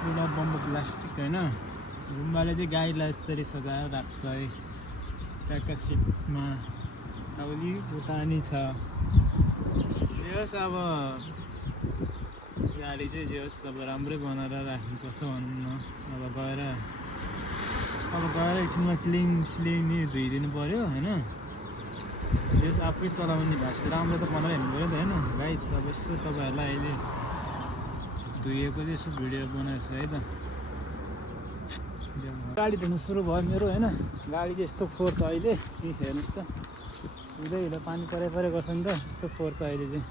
पुरा bamboo plastic होइन गुम्बाले चाहिँ गाईलाई यसरी सजाएर राख्छ है ट्र्याकको सिटमा अलि उतानी छ जे होस् अब गाडी चाहिँ जे होस् अब राम्रै बनाएर राख्नुपर्छ भनौँ न अब गएर एकछिनमा क्लिन धोइदिनु पऱ्यो होइन जे होस् आफै चलाउने भएको छ राम्रो त बनाएर हेर्नु पऱ्यो नि त होइन गाइज अब यसो तपाईँहरूलाई अहिले धोइएको चाहिँ यसो भिडियो बनाएको छ है त गाडी धुनु सुरु भयो मेरो होइन गाडी चाहिँ यस्तो फोहोर छ अहिले हेर्नुहोस् त हिँड्दै पानी परे गर्छ नि त यस्तो फोहोर छ अहिले चाहिँ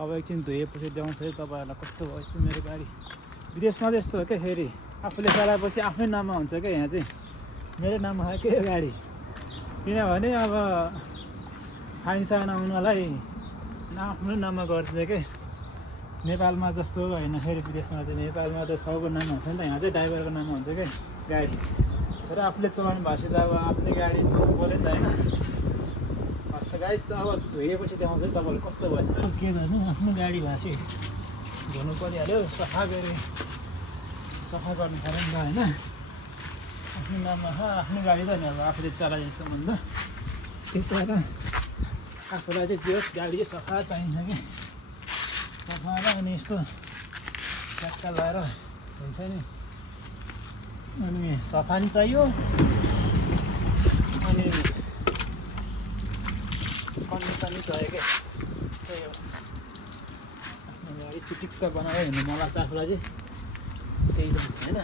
अब एकछिन धोएपछि देखाउँछ है तपाईँहरूलाई कस्तो भएछ मेरो गाडी विदेशमा चाहिँ यस्तो हो क्या फेरि आफूले चलाएपछि आफ्नै नाममा हुन्छ क्या यहाँ चाहिँ मेरो नाममा छ के गाडी किनभने अब फाइन साइन आउनलाई आफ्नो नाममा गर्छ क्या नेपालमा जस्तो होइन फेरि विदेशमा चाहिँ नेपालमा त सबको नाम हुन्छ नि त यहाँ चाहिँ ड्राइभरको नाम हुन्छ क्या गाडी त्यसरी आफूले चलाउनु भएपछि त अब आफ्नै गाडी धुनु पऱ्यो नि त होइन फर्स्ट गाडी चाहिँ अब धोएपछि देखाउँछ नि तपाईँहरू कस्तो भएछ के गर्नु आफ्नो गाडी भएपछि धुनु परिहाल्यो सफा गर्नु पऱ्यो नि त होइन आफ्नो नाममा आफ्नो गाडी त नि अब आफूले चलाइदिएसम्म त त्यसो भएर आफूलाई चाहिँ जे होस् गाडी चाहिँ सफा चाहिन्छ कि सफा र अनि यस्तो ट्याक्का लगाएर हुन्छ नि अनि सफा नि चाहियो अनि कन्डिसन नि चाहियो क्या त्यही हो आफ्नो गाडी चिटिक्क बनायो भने मलाई चाहिँ आफूलाई चाहिँ त्यही त होइन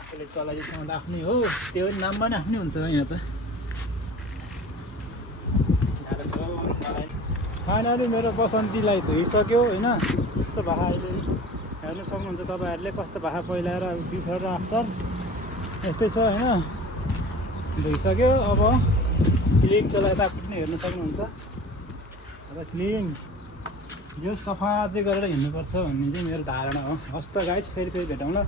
आफूले चलाइदिएसम्म त आफ्नै हो त्यो नाममा नि आफ्नै हुन्छ यहाँ त गाह्रो छ मलाई फाइनली मेरो बसन्तीलाई धोइसक्यो होइन यस्तो भाषा अहिले हेर्नु सक्नुहुन्छ तपाईँहरूले कस्तो भाषा पहिला र बिफोर र आफ्टर यस्तै छ होइन धोइसक्यो अब क्लिन चलाएर पनि हेर्नु सक्नुहुन्छ अब क्लिन यो सफा चाहिँ गरेर हिँड्नुपर्छ भन्ने चाहिँ मेरो धारणा हो हस्त गाइज फेरि भेटौँ ल।